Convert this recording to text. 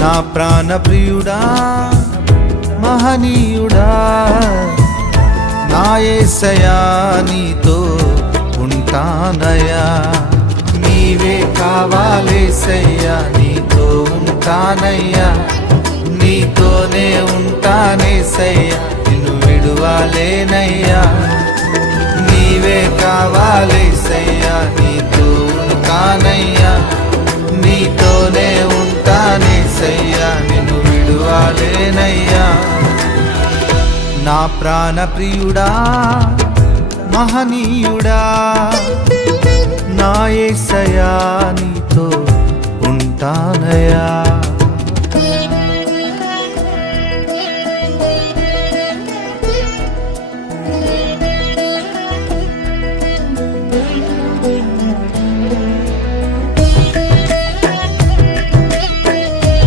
నా ప్రాణ ప్రియుడా మహనీయుడా నా యేసయ్యా నీతో ఉంటానయ్యా నీవే కావాలేసయ్యా నీతో ఉంటానయ్యా నీతోనే ఉంటానేసయ్యా నిన్ను విడువలేనయ్యా నీవే కావాలేసయ్యా నీతో ఉంటానయ్యా నీతోనే ఉంటానేసయ్యా నిన్ను విడువలేనయ్యా నా ప్రాణ ప్రియుడా మహనీయుడా నా యేసయ్యా నీతో ఉంటానయ్యా